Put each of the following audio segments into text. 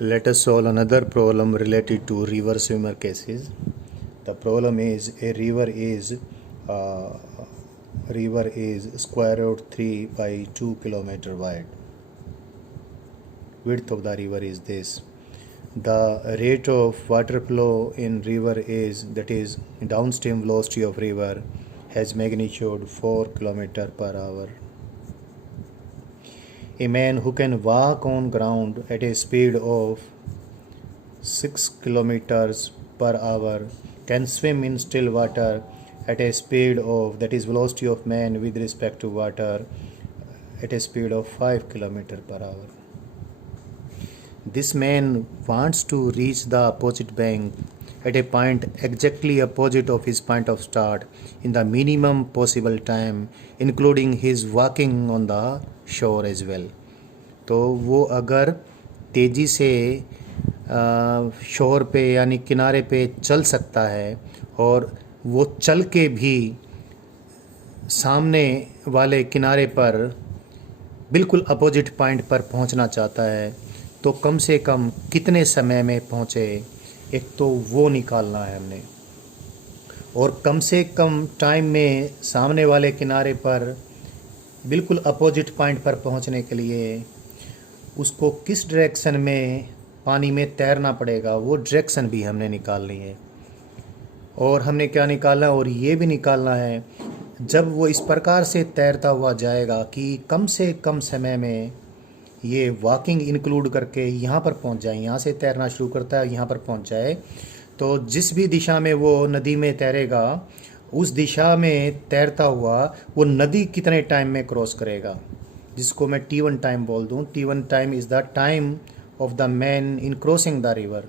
Let us solve another problem related to river swimmer cases. The problem is a uh, river is square root 3 by 2 kilometer wide. Width of the river is this. The rate of water flow in river is, that is downstream velocity of river, has magnitude 4 kilometer per hour. A man who can walk on ground at a speed of 6 kilometers per hour can swim in still water at a speed of, that is velocity of man with respect to water, at a speed of 5 kilometers per hour. This man wants to reach the opposite bank at a point exactly opposite of his point of start in the minimum possible time, including his walking on the shore as well. तो वो अगर तेज़ी से शोर पे यानी किनारे पे चल सकता है और वो चल के भी सामने वाले किनारे पर बिल्कुल अपोजिट पॉइंट पर पहुंचना चाहता है तो कम से कम कितने समय में पहुंचे, एक तो वो निकालना है हमने। और कम से कम टाइम में सामने वाले किनारे पर बिल्कुल अपोजिट पॉइंट पर पहुंचने के लिए उसको किस डायरेक्शन में पानी में तैरना पड़ेगा, वो डायरेक्शन भी हमने निकालनी है। और हमने क्या निकालना है, और ये भी निकालना है जब वो इस प्रकार से तैरता हुआ जाएगा कि कम से कम समय में ये वॉकिंग इंक्लूड करके यहाँ पर पहुँच जाए। यहाँ से तैरना शुरू करता है, यहाँ पर पहुँच जाए, तो जिस भी दिशा में वो नदी में तैरेगा उस दिशा में तैरता हुआ वो नदी कितने टाइम में क्रॉस करेगा, जिसको मैं T1 टाइम बोल दूँ। T1 time is the time of the man in crossing the river.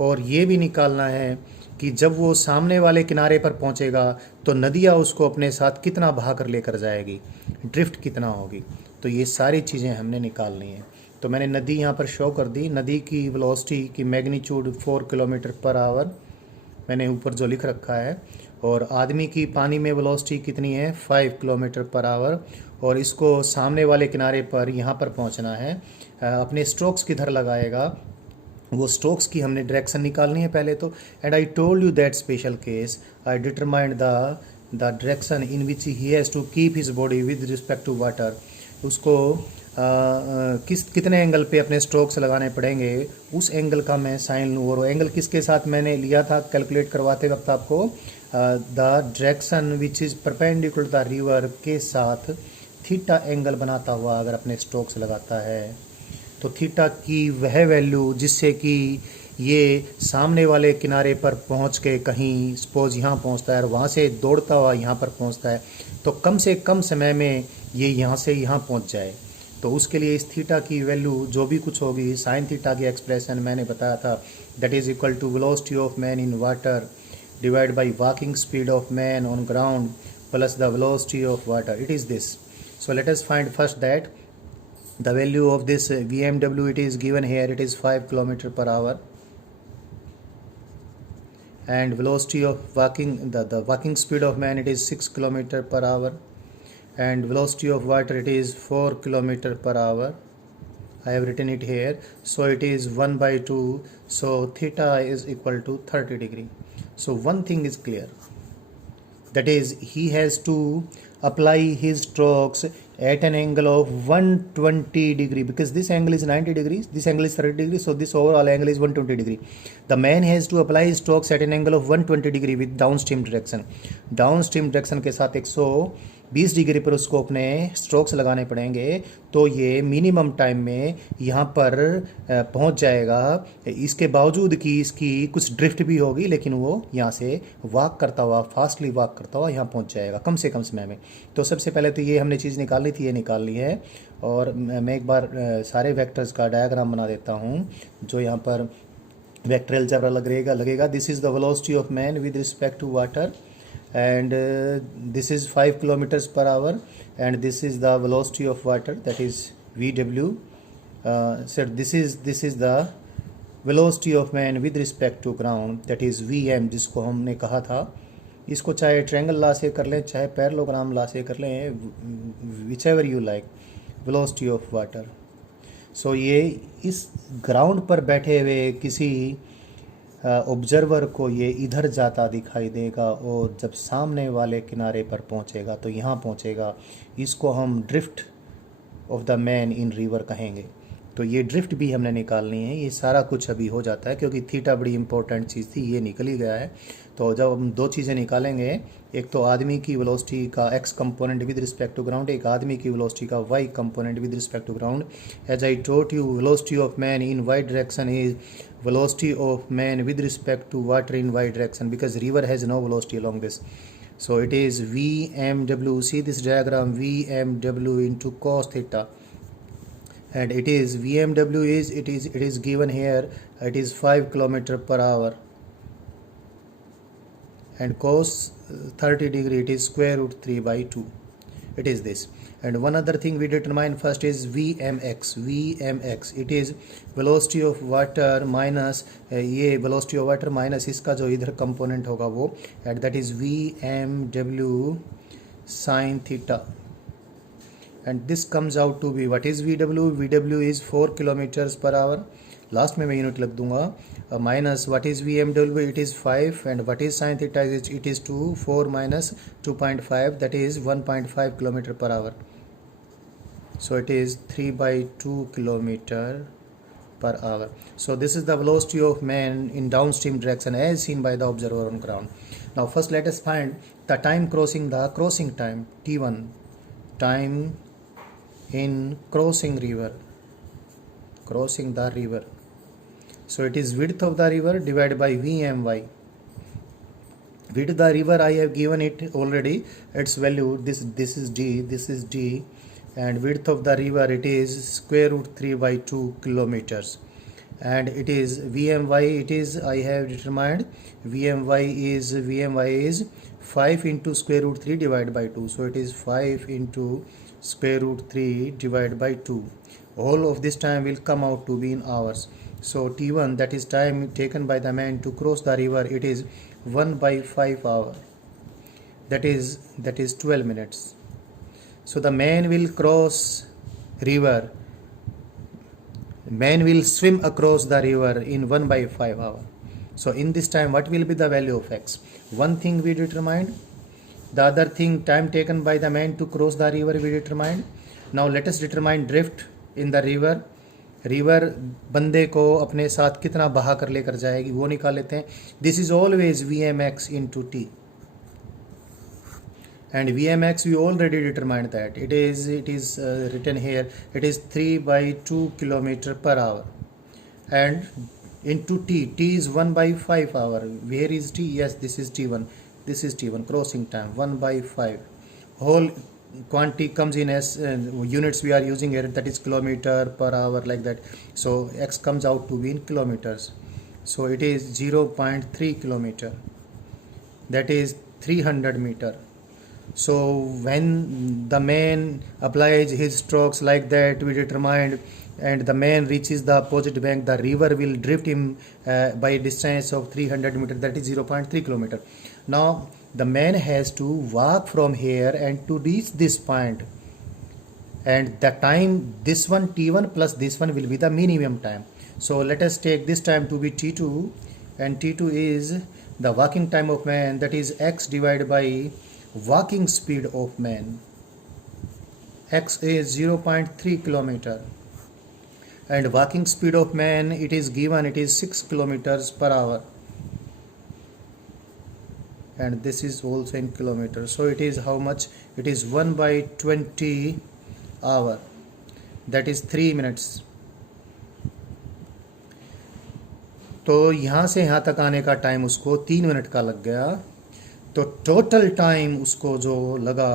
और ये भी निकालना है कि जब वो सामने वाले किनारे पर पहुंचेगा तो नदियाँ उसको अपने साथ कितना बहा कर लेकर जाएगी, ड्रिफ्ट कितना होगी। तो ये सारी चीज़ें हमने निकालनी है। तो मैंने नदी यहाँ पर शो कर दी। नदी की वेलोसिटी की मैग्नीट्यूड 4 किलोमीटर पर आवर मैंने ऊपर जो लिख रखा है, और आदमी की पानी में वेलोसिटी कितनी है, 5 किलोमीटर पर आवर। और इसको सामने वाले किनारे पर यहाँ पर पहुँचना है। अपने स्ट्रोक्स किधर लगाएगा, वो स्ट्रोक्स की हमने डायरेक्शन निकालनी है पहले तो। And I told you that special case I determined the direction in which he has to keep his body with respect to water. उसको कितने एंगल पे अपने स्ट्रोक्स लगाने पड़ेंगे, उस एंगल का मैं साइन लूँ। और वो एंगल किसके साथ मैंने लिया था कैलकुलेट करवाते वक्त आपको, the direction which is perpendicular the river के साथ थीटा एंगल बनाता हुआ अगर अपने स्ट्रोक्स लगाता है तो थीटा की वह वैल्यू जिससे कि ये सामने वाले किनारे पर पहुंच के कहीं सपोज यहाँ पहुंचता है और वहाँ से दौड़ता हुआ यहाँ पर पहुंचता है तो कम से कम समय में ये यहाँ से यहाँ पहुंच जाए। तो उसके लिए इस थीटा की वैल्यू जो भी कुछ होगी, साइन थीटा की एक्सप्रेशन मैंने बताया था, that is equal to velocity of man in water divide by walking speed of man on ground plus the velocity of water. It is this. So let us find first that the value of this VMW, it is given here, it is 5 km per hour, and velocity of walking, the walking speed of man, it is 6 km per hour, and velocity of water, it is 4 km per hour. I have written it here, so it is 1 by 2, so theta is equal to 30 degree. So one thing is clear, that is he has to apply his strokes at an angle of 120 degree, because this angle is 90 degrees, this angle is 30 degrees, so this overall angle is 120 degree. The man has to apply his strokes at an angle of 120 degree with downstream direction. Downstream direction के साथ 120 degree पर उसको अपने strokes लगाने पड़ेंगे, तो ये minimum time में यहाँ पर पहुँच जाएगा। इसके बावजूद कि इसकी कुछ ड्रिफ्ट भी होगी, लेकिन वो यहाँ से वॉक करता हुआ, फास्टली वॉक करता हुआ यहाँ पहुँच जाएगा कम से कम समय में। तो सबसे पहले तो ये हमने चीज़ निकालनी थी, ये निकाल ली है। और मैं एक बार सारे वेक्टर्स का डायग्राम बना देता हूँ जो यहाँ पर वेक्टर अलजेब्रा लगेगा। This is the velocity of man with respect to water, and this is 5 kilometers per hour, and this is the velocity of water, that is VW. So this is the velocity of man with respect to ground, that is VM, जिसको हमने कहा था। इसको चाहे triangle ला से कर लें, चाहे पैरेललोग्राम ला से कर लें, whichever you like, velocity of water. सो ये इस ग्राउंड पर बैठे हुए किसी ऑब्जर्वर को ये इधर जाता दिखाई देगा, और जब सामने वाले किनारे पर पहुंचेगा तो यहाँ पहुंचेगा। इसको हम drift of the man in river कहेंगे। तो ये ड्रिफ्ट भी हमने निकालनी है। ये सारा कुछ अभी हो जाता है क्योंकि थीटा बड़ी इंपॉर्टेंट चीज़ थी, ये निकल ही गया है। तो जब हम दो चीज़ें निकालेंगे, एक तो आदमी की वेलोसिटी का x component with respect to ground, एक आदमी की वेलोसिटी का y component with respect to ground. As I told you, velocity of man in y direction is velocity of man with respect to water in y direction, because river has no velocity along this. So it is vmw, see this diagram, vmw into cos theta, and it is vmw is it is given here, it is 5 kilometer per hour, and cos 30 degree, it is square root 3 by 2. It is this. And one other thing we determine first is vmx, it is velocity of water minus ये velocity of water minus इसका जो इधर component होगा वो, and that is vmw sin theta, and this comes out to be, what is vw is 4 kilometers per hour, last में मैं unit लग दूंगा, minus what is vmw, it is 5, and what is sine theta, it is 2, 4 minus 2.5, that is 1.5 kilometer per hour. So it is 3/2 kilometer per hour. So this is the velocity of man in downstream direction as seen by the observer on ground. Now first let us find the time crossing, the crossing time t1, time in crossing river, crossing the river. So it is width of the river divided by vmy. Width of the river I have given it already, its value, this is d, and width of the river it is square root 3 by 2 kilometers, and it is vmy, it is I have determined vmy is 5 into square root 3 divided by 2. So it is 5 into square root 3 divided by 2. All of this time will come out to be in hours. So t1, that is time taken by the man to cross the river, it is 1/5 hour, that is 12 minutes. So the man will cross river, man will swim across the river in 1/5 hour. So in this time what will be the value of x? One thing we determined, the other thing time taken by the man to cross the river we determined. Now let us determine drift in the river. River बंदे को अपने साथ कितना बहा कर लेकर जाएगी वो निकाल लेते हैं. This is always vmx into t, and vmx we already determined that it is written here, it is 3/2 kilometer per hour, and into t is 1/5 hour. Where is t? Yes, this is t1, crossing time 1/5. Whole quantity comes in as units we are using here, that is kilometer per hour, like that. So x comes out to be in kilometers. So it is 0.3 kilometer, that is 300 meter. So when the man applies his strokes like that we determined, and the man reaches the opposite bank, the river will drift him by a distance of 300 meter, that is 0.3 kilometer. Now the man has to walk from here and to reach this point, and the time, this one t1 plus this one will be the minimum time. So let us take this time to be t2, and t2 is the walking time of man, that is x divided by walking speed of man. X is 0.3 kilometer, and walking speed of man it is given, it is 6 kilometers per hour, and this is also in kilometers. So it is how much? It is 1/20 hour, that is 3 minutes. तो यहाँ से यहाँ तक आने का time उसको 3 minute का लग गया. तो टोटल टाइम उसको जो लगा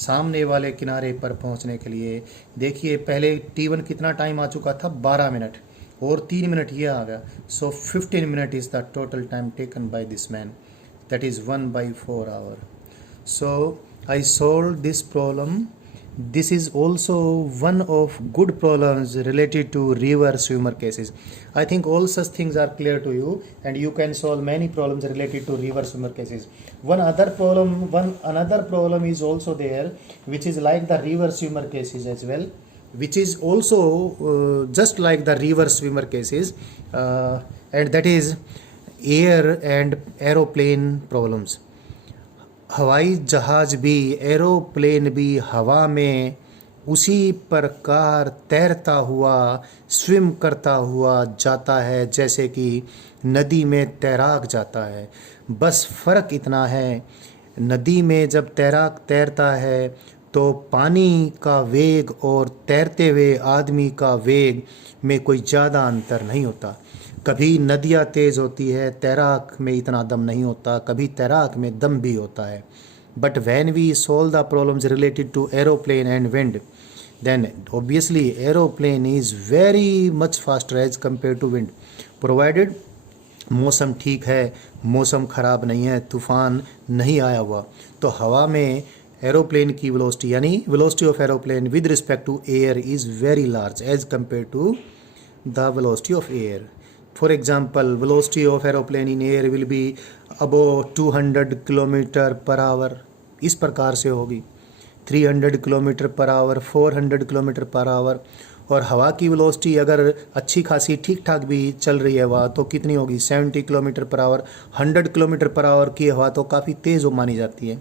सामने वाले किनारे पर पहुँचने के लिए, देखिए पहले t1 कितना टाइम आ चुका था, 12 मिनट, और 3 मिनट ये आ गया. सो 15 minute is the total time taken by this man, that is 1/4 hour. So I solved this problem. This is also one of good problems related to river swimmer cases. I think all such things are clear to you, and you can solve many problems related to river swimmer cases. Another problem is also there, which is like the river swimmer cases as well. which is also just like the river swimmer cases, and that is air and aeroplane problems. हवाई जहाज भी, aeroplane भी हवा में उसी प्रकार तैरता हुआ, स्विम करता हुआ जाता है जैसे कि नदी में तैराक जाता है। बस फ़र्क इतना है, नदी में जब तैराक तैरता है तो पानी का वेग और तैरते हुए आदमी का वेग में कोई ज़्यादा अंतर नहीं होता। कभी नदियाँ तेज़ होती है, तैराक में इतना दम नहीं होता, कभी तैराक में दम भी होता है। But when we solve the problems related to aeroplane and wind, then obviously aeroplane is very much faster as compared to wind, provided मौसम ठीक है, मौसम ख़राब नहीं है, तूफ़ान नहीं आया हुआ, तो हवा में एरोप्लेन की वेलोसिटी यानी velocity of aeroplane with respect to air is very large as compare to the velocity of air. For example, velocity of aeroplane in air will be about 200 kilometre per hour, इस प्रकार से होगी 300 kilometre per our, 400 kilometre per our. और हवा की velocity अगर अच्छी खासी ठीक ठाक भी चल रही है हवा तो कितनी होगी, 70 kilometre per our. 100 kilometre per our की हवा तो काफ़ी तेज़ मानी जाती है।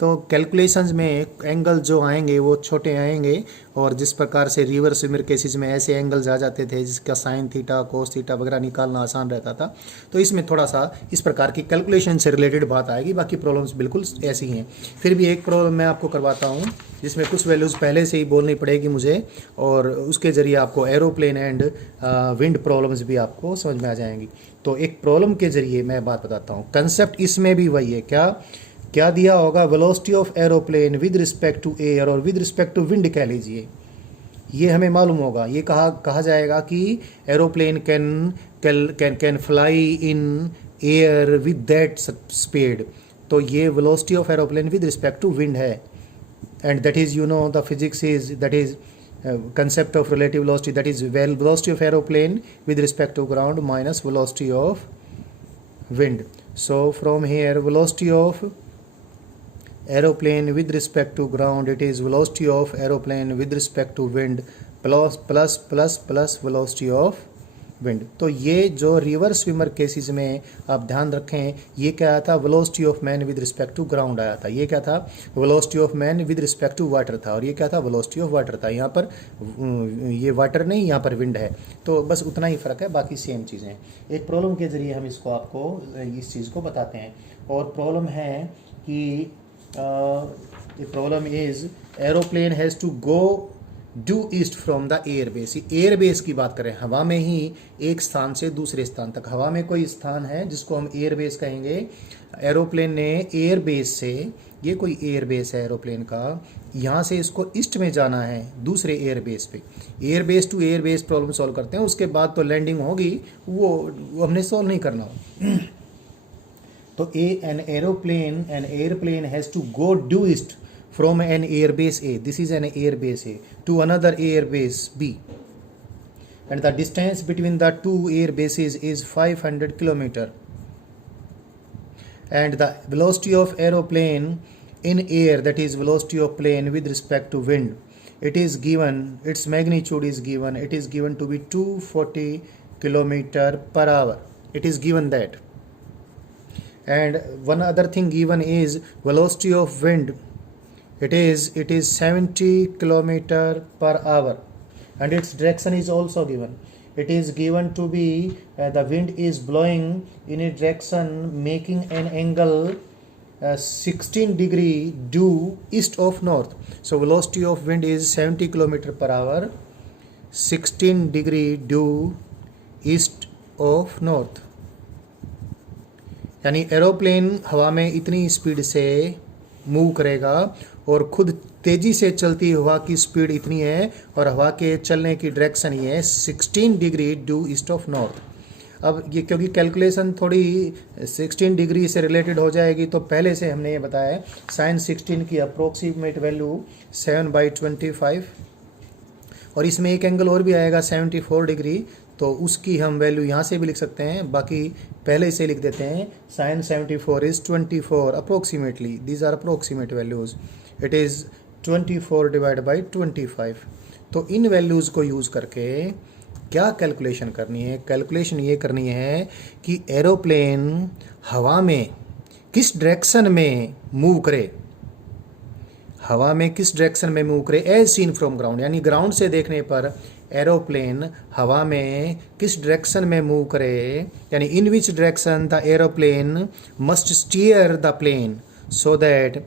तो कैलकुलेशंस में एंगल जो आएंगे वो छोटे आएंगे, और जिस प्रकार से रिवर स्विमर केसेस में ऐसे एंगल्स आ जाते थे जिसका साइन थीटा, कोस थीटा वगैरह निकालना आसान रहता था, तो इसमें थोड़ा सा इस प्रकार की कैलकुलेशन से रिलेटेड बात आएगी। बाकी प्रॉब्लम्स बिल्कुल ऐसी हैं। फिर भी एक प्रॉब्लम मैं आपको करवाता हूँ जिसमें कुछ वैल्यूज़ पहले से ही बोलनी पड़ेगी मुझे, और उसके ज़रिए आपको एरोप्लेन एंड विंड प्रॉब्लम्स भी आपको समझ में आ जाएंगी। तो एक प्रॉब्लम के ज़रिए मैं बात बताता हूँ। कंसेप्ट इसमें भी वही है, क्या दिया होगा, velocity of aeroplane with respect to air और विद रिस्पेक्ट टू विंड कह लीजिए, ये हमें मालूम होगा। ये कहा जाएगा कि aeroplane can fly in air with that speed, तो ये velocity of aeroplane with respect to wind है। And that is, you know, the physics is that is concept of relative velocity, that is velocity of aeroplane with respect to ground minus velocity of wind. So from here, velocity of aeroplane with respect to ground, it is velocity of aeroplane with respect to wind plus velocity of wind. तो ये जो river swimmer cases में आप ध्यान रखें, ये क्या आया था, velocity of man with respect to ground आया था। ये क्या था, velocity of man with respect to water था, और ये क्या था, वेलोसिटी ऑफ वाटर था। यहाँ पर ये वाटर नहीं, यहाँ पर विंड है, तो बस उतना ही फ़र्क है, बाकी सेम चीज़ें हैं। एक प्रॉब्लम के ज़रिए हम इसको आपको इस चीज़ को बताते हैं। और प्रॉब्लम है कि the problem is aeroplane has to go due east from the air base। Air base की बात करें, हवा में ही एक स्थान से दूसरे स्थान तक, हवा में कोई स्थान है जिसको हम एयर बेस कहेंगे। एरोप्लेन ने एयर बेस से, ये कोई एयर बेस है एरोप्लेन का, यहाँ से इसको ईस्ट में जाना है दूसरे एयर बेस पे। Air base to air base problem solve करते हैं, उसके बाद तो लैंडिंग होगी, वो हमने सॉल्व नहीं करना हो। तो an airplane has to go due east from an air base A, this is an air base A, to another air base B, and the distance between the two air bases is 500 kilometer, and the velocity of aeroplane in air, that is velocity of plane with respect to wind, it is given, its magnitude is given, it is given to be 240 kilometer per hour, it is given that. And one other thing given is velocity of wind, it is 70 kilometer per hour, and its direction is also given. It is given to be the wind is blowing in a direction making an angle 16 degree due east of north. So velocity of wind is 70 kilometer per hour, 16 degree due east of north। यानी aeroplane हवा में इतनी speed से move करेगा, और खुद तेज़ी से चलती हवा की स्पीड इतनी है, और हवा के चलने की डायरेक्शन ये है 16 degree due east of north. अब ये क्योंकि कैलकुलेशन थोड़ी 16 डिग्री से रिलेटेड हो जाएगी, तो पहले से हमने ये बताया है साइन 16 की अप्रोक्सीमेट वैल्यू 7/25, और इसमें एक एंगल और भी आएगा 74 डिग्री, तो उसकी हम वैल्यू यहाँ से भी लिख सकते हैं, बाकी पहले से लिख देते हैं। Sine 74 is 24 approximately, these are approximate values, it is 24 divide by 25। तो इन वैल्यूज़ को यूज़ करके क्या कैलकुलेशन करनी है? कैलकुलेशन ये करनी है कि एरोप्लेन हवा में किस डायरेक्शन में मूव करे, हवा में किस डायरेक्शन में मूव करे एज सीन फ्रॉम ग्राउंड, यानी ग्राउंड से देखने पर एरोप्लेन हवा में किस डायरेक्शन में मूव करे, यानी in which direction the aeroplane must steer the plane so that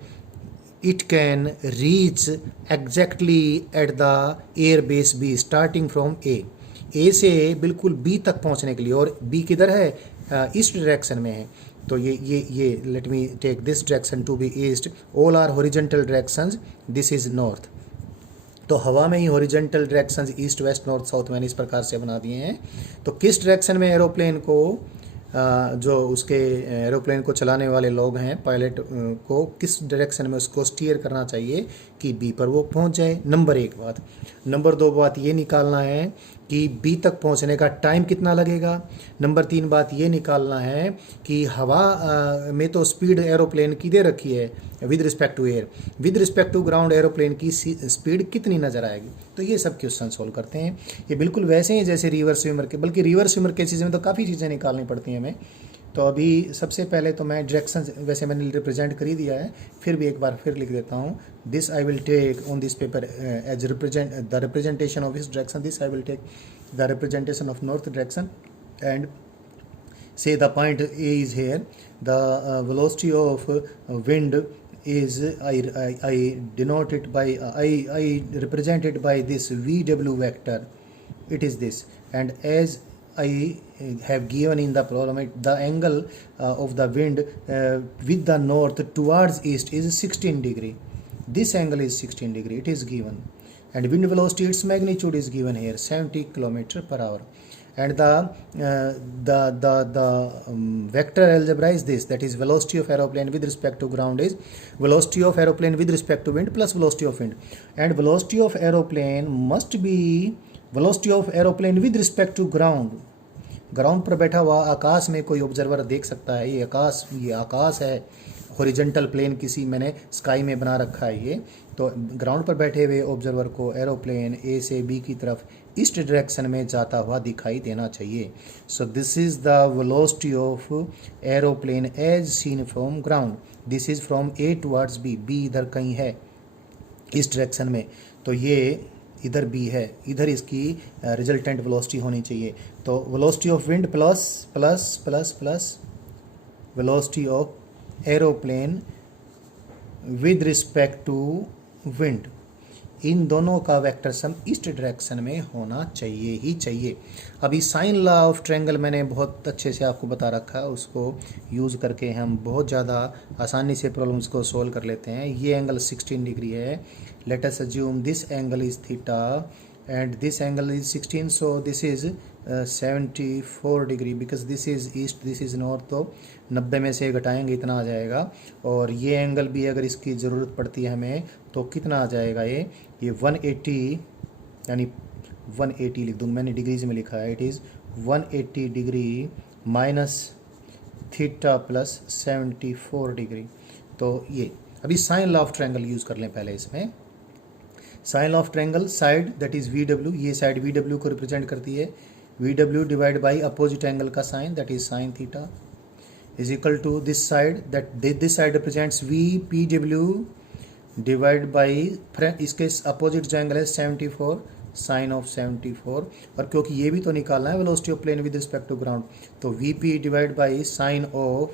it can reach exactly at the air base B starting from A से बिल्कुल बी तक पहुंचने के लिए, और बी किधर है? ईस्ट डायरेक्शन में है। तो ये let me take this direction to be east, all are horizontal directions, this is north. तो हवा में ही horizontal directions east west north south मैंने इस प्रकार से बना दिए हैं। तो किस डायरेक्शन में एरोप्लेन को जो उसके एरोप्लेन को चलाने वाले लोग हैं, पायलट को किस डायरेक्शन में उसको स्टीयर करना चाहिए कि बी पर वो पहुंच जाए, नंबर एक बात। नंबर दो बात ये निकालना है कि बी तक पहुंचने का टाइम कितना लगेगा। नंबर तीन बात ये निकालना है कि हवा में तो स्पीड एरोप्लेन की दे रखी है with respect to air, with respect to ground aeroplane की स्पीड कितनी नज़र आएगी। तो ये सब क्वेश्चन सोल्व करते हैं। ये बिल्कुल वैसे ही जैसे रिवर्स स्विमर के, बल्कि रिवर्स स्विमर केसेस में तो काफ़ी चीज़ें निकालनी पड़ती हैं हमें। तो अभी सबसे पहले तो मैं डायरेक्शन वैसे मैंने रिप्रेजेंट कर ही दिया है, फिर भी एक बार फिर लिख देता हूँ। This I will take on this paper as represent the representation of this direction, this I will take the representation of north direction and say the point A is here, the velocity of wind is I denote it by I represent it by this VW vector, it is this, and as I have given in the problem the angle of the wind with the north towards east is 16 degree, this angle is 16 degree, it is given, and wind velocity, its magnitude is given here 70 kilometer per hour, and the vector algebra is this, that is velocity of aeroplane with respect to ground is velocity of aeroplane with respect to wind plus velocity of wind, and velocity of aeroplane must be velocity of aeroplane with respect to ground। Ground पर बैठा हुआ आकाश में कोई observer देख सकता है, ये आकाश है, हॉरिजॉन्टल प्लेन किसी मैंने स्काई में बना रखा है ये। तो ग्राउंड पर बैठे हुए ऑब्जर्वर को एरोप्लेन ए से बी की तरफ ईस्ट डायरेक्शन में जाता हुआ दिखाई देना चाहिए। So this is the velocity of aeroplane as seen from ground, this is from A towards B, B इधर कहीं है ईस्ट डायरेक्शन में, तो ये इधर बी है, इधर इसकी रिजल्टेंट वेलोसिटी होनी चाहिए। तो velocity of wind plus plus plus plus velocity of aeroplane with respect to wind, इन दोनों का वेक्टर सम ईस्ट डायरेक्शन में होना चाहिए ही चाहिए। अभी साइन लॉ ऑफ ट्रायंगल मैंने बहुत अच्छे से आपको बता रखा है, उसको यूज़ करके हम बहुत ज़्यादा आसानी से प्रॉब्लम्स को सोल्व कर लेते हैं। ये एंगल 16 डिग्री है, let us assume this angle is theta and this angle is 16, so this is 74 degree, because this is east this is north, तो 90 में से घटाएंगे इतना आ जाएगा। और ये एंगल भी अगर इसकी ज़रूरत पड़ती है हमें तो कितना आ जाएगा, ये 180, यानी 180 लिख दूँ, मैंने डिग्रीज में लिखा है, it is 180 degree minus theta plus 74 degree. तो ये अभी sine law of triangle use कर लें पहले इसमें। Sine of triangle, side that is VW, ये साइड VW को रिप्रेजेंट करती है, VW divide by opposite angle का sine that is sine theta is equal to this side, that this side represents VPW divide by इसके अपोजिट जो angle है 74 sign of 74, और क्योंकि ये भी तो निकालना है velocity of plane with respect to ground, तो VP divide by sine of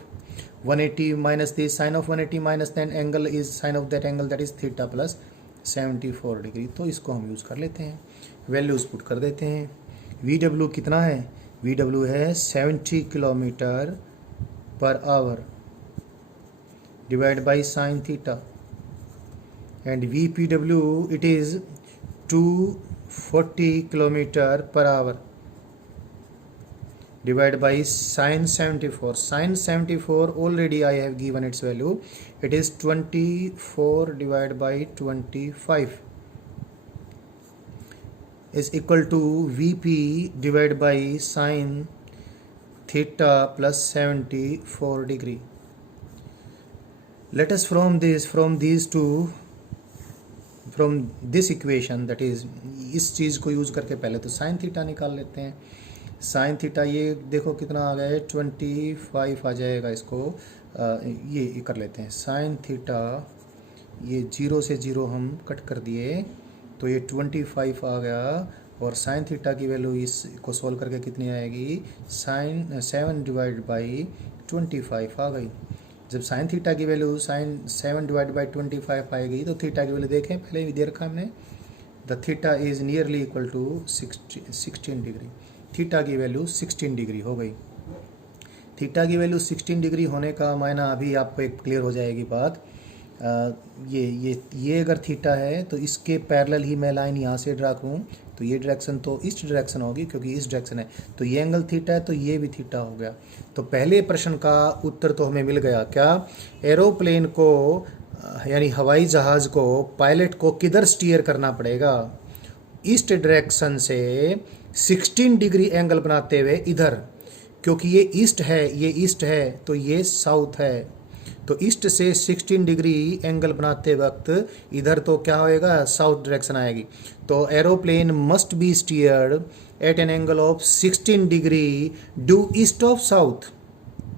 180 minus this sine of 180 minus then angle is sine of that angle that is theta plus 74 degree. तो इसको हम यूज़ कर लेते हैं, वैल्यूज़ पुट कर देते हैं। VW कितना है, VW है 70 kilometre per our divide by sine theta, and VPW it is 240 kilometer per hour divided by sin 74. Sin 74 already I have given its value, it is 24 divided by 25 is equal to VP divided by sin theta plus 74 degree. Let us from these two from this equation, that is इस चीज़ को use करके पहले तो sine theta निकाल लेते हैं। Sine theta ये देखो कितना आ गया है, 25 आ जाएगा। इसको ये कर लेते हैं। साइन थीटा ये 0 से 0 हम कट कर दिए तो ये 25 आ गया। और साइन थीटा की वैल्यू इसको सोल्व करके कितनी आएगी, साइन 7 डिवाइड बाई 25 आ गई। जब साइन थीटा की वैल्यू साइन 7 डिवाइड बाई 25 आएगी तो थीटा की वैल्यू देखें, पहले भी दे रखा हमने, the theta is nearly equal to 16 degree. Theta की वैल्यू 16 डिग्री हो गई। थीटा की वैल्यू 16 डिग्री होने का मायना अभी आपको एक क्लियर हो जाएगी बात। ये अगर थीटा है तो इसके पैरेलल ही मैं लाइन यहाँ से ड्रा करूँ तो ये डायरेक्शन तो इस डायरेक्शन होगी क्योंकि इस डायरेक्शन है, तो ये एंगल थीटा है तो ये भी थीटा हो गया। तो पहले प्रश्न का उत्तर तो हमें मिल गया। क्या एरोप्लेन को यानी हवाई जहाज़ को पायलट को किधर स्टीयर करना पड़ेगा, ईस्ट डायरेक्शन से 16 डिग्री एंगल बनाते हुए इधर, क्योंकि ये ईस्ट है, ये ईस्ट है तो ये साउथ है, तो ईस्ट से 16 डिग्री एंगल बनाते वक्त इधर तो क्या होएगा, साउथ डायरेक्शन आएगी। तो aeroplane must be steered at an angle of 16 degree due east of south.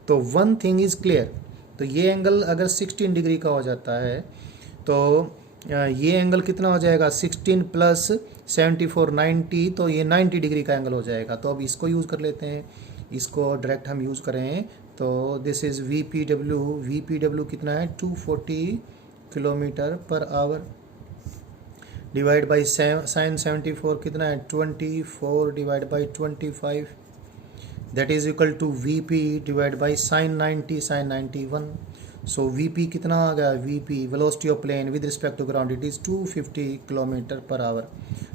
तो वन थिंग इज़ क्लियर, तो ये एंगल अगर 16 डिग्री का हो जाता है तो ये एंगल कितना हो जाएगा, 16 प्लस 74 90, तो ये 90 डिग्री का एंगल हो जाएगा। तो अब इसको यूज़ कर लेते हैं, इसको डायरेक्ट हम यूज़ करें तो दिस इज़ वी कितना है 240 kilometre per our divide by sign 74 कितना है 24 divide by 25, that is equal to v divide by sine 91। So v कितना आ गया, v velocity of plane with respect to ground it is 250 kilometre per hour.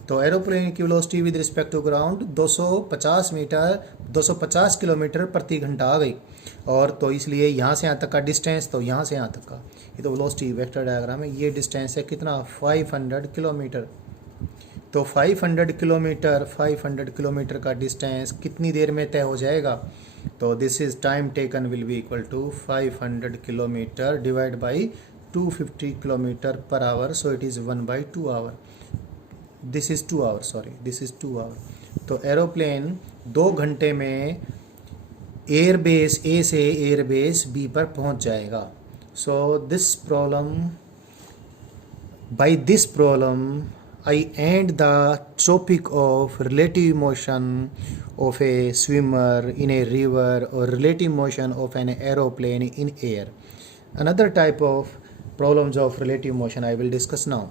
तो aeroplane की velocity with respect to ground 250 kilometre प्रति घंटा आ गई। और तो इसलिए यहाँ से यहाँ तक का डिस्टेंस, तो यहाँ से यहाँ तक का ये तो वेलोसिटी वेक्टर डायग्राम है, ये डिस्टेंस है कितना 500 किलोमीटर। तो 500 किलोमीटर का डिस्टेंस कितनी देर में तय हो जाएगा, तो this is time taken will be equal to 500 kilometre divide by 250 kilometre per hour, so it is 1/2 hour. This is 2 hour, sorry this is 2 hour. तो एरोप्लेन 2 घंटे में एयरबेस ए से एयरबेस बी पर पहुंच जाएगा। So this problem, by this problem I end the topic of relative motion of a swimmer in a river or relative motion of an aeroplane in air. Another type of problems of relative motion I will discuss now.